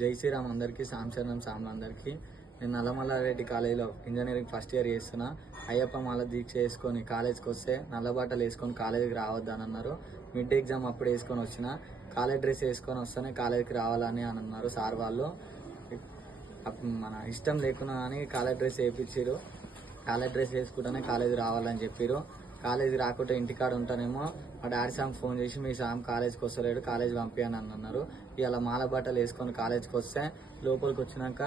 జై శ్రీరామ్ అందరికీ సాంశరణం సామ్లందరికీ నేను నల్లమల్లారెడ్డి కాలేజీలో ఇంజనీరింగ్ ఫస్ట్ ఇయర్ చేస్తున్నా. అయ్యప్ప మాల దీక్ష వేసుకొని కాలేజ్కి వస్తే నల్లబాటలు వేసుకొని కాలేజీకి రావద్దని అన్నారు. మిడ్ ఎగ్జామ్ అప్పుడు వేసుకొని వచ్చిన. కాలేజ్ డ్రెస్ వేసుకొని వస్తేనే కాలేజీకి రావాలని అని అన్నారు సార్ వాళ్ళు. మన ఇష్టం లేకున్నా కానీ కాలేజ్ డ్రెస్ వేయించారు కాలేజ్ డ్రెస్ వేసుకుంటేనే కాలేజీ రావాలని చెప్పారు కాలేజీ రాకుండా ఇంటికాడ ఉంటానేమో మా డాడీ సామ్ ఫోన్ చేసి మీ సామ్ కాలేజ్కి వస్తలేడు కాలేజ్ పంపించాను అని అన్నారు. ఇలా మాల బట్టలు వేసుకొని కాలేజ్కి వస్తే లోపలికి వచ్చినాక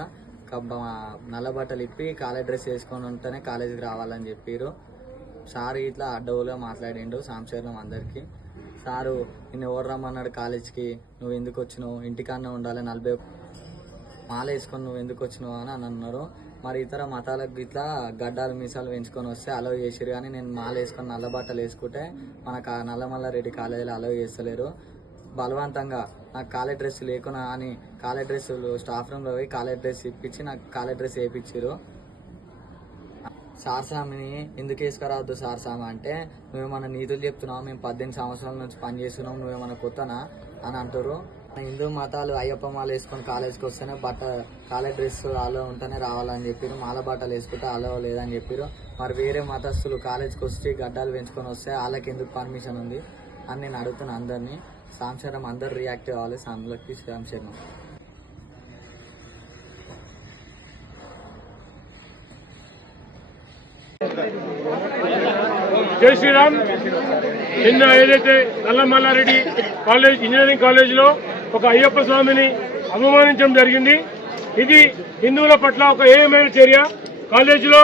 నల్ల బట్టలు ఇప్పి కాలేజ్ డ్రెస్ వేసుకొని ఉంటేనే కాలేజీకి రావాలని చెప్పారు సార్ ఇట్లా అడ్డవులుగా మాట్లాడిండు సాంశరణం అందరికీ. సారు నిన్ను ఎవరు రమ్మన్నాడు కాలేజ్కి? నువ్వు ఎందుకు వచ్చినావు? ఇంటికాడనే ఉండాలి నలభై మాల వేసుకొని నువ్వు ఎందుకు వచ్చినావు అని అని అన్నారు. మరి ఇతర మతాలకు ఇట్లా గడ్డాలు మీసాలు పెంచుకొని వస్తే అలవ్ చేసిరు కానీ నేను మాల వేసుకొని నల్ల బట్టలు వేసుకుంటే మనకు ఆ నల్లమల్ల రెడ్డి కాలేజీలో అలవ్ చేస్తలేరు. బలవంతంగా నాకు కాలేజ్ డ్రెస్ లేకున్నా అని కాలేజ్ డ్రెస్సులు స్టాఫ్ రూమ్లో పోయి కాలేజ్ డ్రెస్ ఇప్పించి నాకు కాలేజ్ డ్రెస్ వేయించారు సారసామిని ఎందుకు వేసుకురావద్దు సార్ అంటే నువ్వేమన్నా నీతులు చెప్తున్నావు? మేము పద్దెనిమిది సంవత్సరాల నుంచి పని చేస్తున్నాం నువ్వేమన్నా కొత్తనా? అని అంటారు హిందూ మతాలు అయ్యప్ప మాల వేసుకొని కాలేజ్కి వస్తేనే బట్ట కాలేజ్ డ్రెస్ అలో ఉంటేనే రావాలని చెప్పారు మాల బట్టలు వేసుకుంటే అలో లేదని చెప్పారు మరి వేరే మతస్థులు కాలేజ్కి వచ్చి గడ్డాలు పెంచుకొని వస్తే వాళ్ళకి ఎందుకు పర్మిషన్ ఉంది అని నేను అడుగుతున్నా అందరినీ. సాంశరం అందరు రియాక్ట్ అవ్వాలి సాంలకి సాంశరం జై శ్రీరామ్. నిన్న ఏదైతే నల్లమల్లారెడ్డి కాలేజ్ ఇంజనీరింగ్ కాలేజీలో ఒక అయ్యప్ప స్వామిని అవమానించడం జరిగింది. ఇది హిందువుల పట్ల ఒక ఏమైన చర్య? కాలేజీలో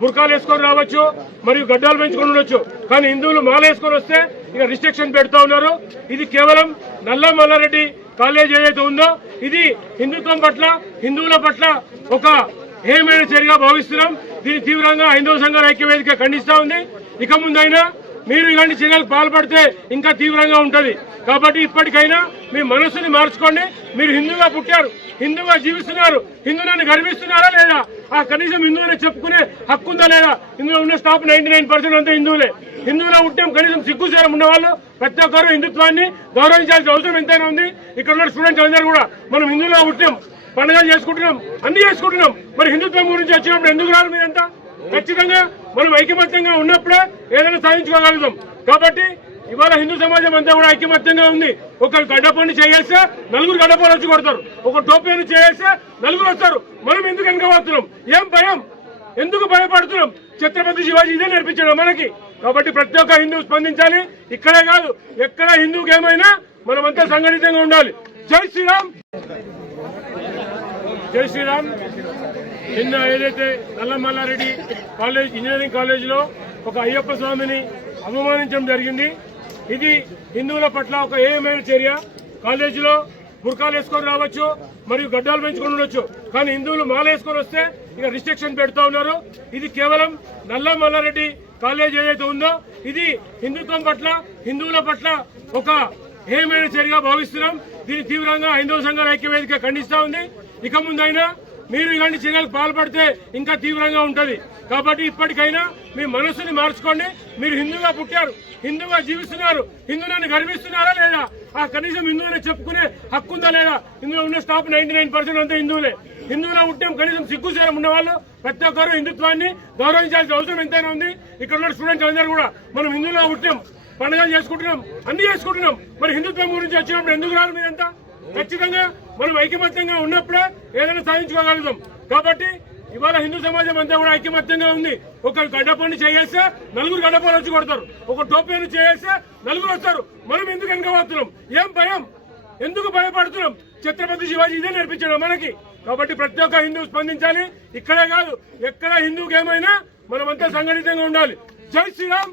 బుర్కాలు వేసుకొని రావచ్చు మరియు గడ్డాలు పెంచుకొని ఉండొచ్చు. కానీ హిందువులు మాల వేసుకొని వస్తే ఇక రిస్ట్రిక్షన్ పెడతా ఉన్నారు. ఇది కేవలం నల్ల మల్లారెడ్డి కాలేజ్ ఏదైతే ఉందో ఇది హిందుత్వం పట్ల హిందువుల పట్ల ఒక ఏమైన చర్యగా భావిస్తున్నాం. దీన్ని తీవ్రంగా హైందవ సంఘాల ఐక్యవేదిక ఖండిస్తా ఉంది. ఇక ముందైనా మీరు ఇలాంటి చర్యలకు పాల్పడితే ఇంకా తీవ్రంగా ఉంటుంది. కాబట్టి ఇప్పటికైనా మీ మనసుని మార్చుకోండి. మీరు హిందూగా పుట్టారు హిందువుగా జీవిస్తున్నారు హిందువులను గర్విస్తున్నారా లేదా? ఆ కనీసం హిందువుని చెప్పుకునే హక్కు ఉందా లేదా? ఇందులో ఉన్న స్టాప్ నైన్టీ నైన్ పర్సెంట్ అంతా హిందువులే. హిందువులో ఉంటే కనీసం సిగ్గుసేరం ఉన్నవాళ్ళు ప్రతి ఒక్కరు హిందుత్వాన్ని గౌరవించాల్సిన అవసరం ఎంతైనా ఉంది. ఇక్కడ ఉన్న స్టూడెంట్స్ అందరూ కూడా మనం హిందువులో పుట్టాం పండుగలు చేసుకుంటున్నాం అన్ని చేసుకుంటున్నాం. మరి హిందుత్వం గురించి వచ్చినప్పుడు ఎందుకు రారు మీరంతా? ఖచ్చితంగా మనం ఐకమత్యంగా ఉన్నప్పుడే ఏదైనా సాధించుకోగలుగుతాం. కాబట్టి ఇవాళ హిందూ సమాజం అంతా కూడా ఐకమత్యంగా ఉంది. ఒకరు గడ్డపని చేయేస్తే నలుగురు గడ్డపని వచ్చి కొడతారు. ఒక టోపీని చేయేస్తే నలుగురు వస్తారు. మనం ఎందుకు వెనకబడుతున్నాం? ఏం భయం? ఎందుకు భయపడుతున్నాం? ఛత్రపతి శివాజీ ఇదే నేర్పించడం మనకి. కాబట్టి ప్రతి ఒక్క హిందూ స్పందించాలి. ఇక్కడే కాదు ఎక్కడ హిందూకి ఏమైనా మనమంతా సంఘటితంగా ఉండాలి. జై శ్రీరామ్! జై శ్రీరామ్. నిన్న ఏదైతే నల్లమల్లారెడ్డి కాలేజ్ ఇంజనీరింగ్ కాలేజీలో ఒక అయ్యప్ప స్వామిని అవమానించడం జరిగింది. ఇది హిందువుల పట్ల ఒక ఏమైన చర్య. కాలేజీలో బుర్కాలు వేసుకొని రావచ్చు మరియు గడ్డాలు పెంచుకొని ఉండొచ్చు. కానీ హిందువులు మాల వేసుకొని వస్తే ఇక రిస్ట్రిక్షన్ పెడతా ఉన్నారు. ఇది కేవలం నల్ల మల్లారెడ్డి కాలేజ్ ఏదైతే ఉందో ఇది హిందుత్వం పట్ల హిందువుల పట్ల ఒక ఏమైన చర్యగా భావిస్తున్నాం. దీన్ని తీవ్రంగా హిందూ సంఘాల ఐక్యవేదిక ఖండిస్తా ఉంది. ఇక ముందైనా మీరు ఇలాంటి చర్యలకు పాల్పడితే ఇంకా తీవ్రంగా ఉంటుంది. కాబట్టి ఇప్పటికైనా మీ మనసుని మార్చుకోండి. మీరు హిందువుగా పుట్టారు హిందువుగా జీవిస్తున్నారు హిందువులను గర్విస్తున్నారా లేదా? ఆ కనీసం హిందువుని చెప్పుకునే హక్కు ఉందా లేదా? ఇందులో ఉన్న స్టాప్ నైన్టీ నైన్ పర్సెంట్ అంతా హిందువులే. హిందువులో ఉంటే కనీసం సిగ్గుసేరం ఉన్నవాళ్ళు ప్రతి ఒక్కరు హిందుత్వాన్ని గౌరవించాల్సిన అవసరం ఎంతైనా ఉంది. ఇక్కడ ఉన్న స్టూడెంట్స్ అందరూ కూడా మనం హిందువులో పుట్టాం పండుగలు చేసుకుంటున్నాం అన్ని చేసుకుంటున్నాం. మరి హిందుత్వం గురించి వచ్చినప్పుడు ఎందుకు రాదు మీరంతా? ఖచ్చితంగా మనం ఐకమత్యంగా ఉన్నప్పుడే ఏదైనా సాధించుకోగలుగుతాం. కాబట్టి ఇవాళ హిందూ సమాజం అంతా కూడా ఐకమత్యంగా ఉంది. ఒకరు గడ్డపని చేయేస్తే నలుగురు గడ్డపని వచ్చి కొడతారు. ఒక టోపీని చేయేస్తే నలుగురు వస్తారు. మనం ఎందుకు వెనకబడుతున్నాం? ఏం భయం? ఎందుకు భయపడుతున్నాం? ఛత్రపతి శివాజీ ఇదే నేర్పించాడు మనకి. కాబట్టి ప్రతి ఒక్క హిందూ స్పందించాలి. ఇక్కడే కాదు ఎక్కడ హిందూకి ఏమైనా మనమంతా సంఘటితంగా ఉండాలి. జై శ్రీరామ్!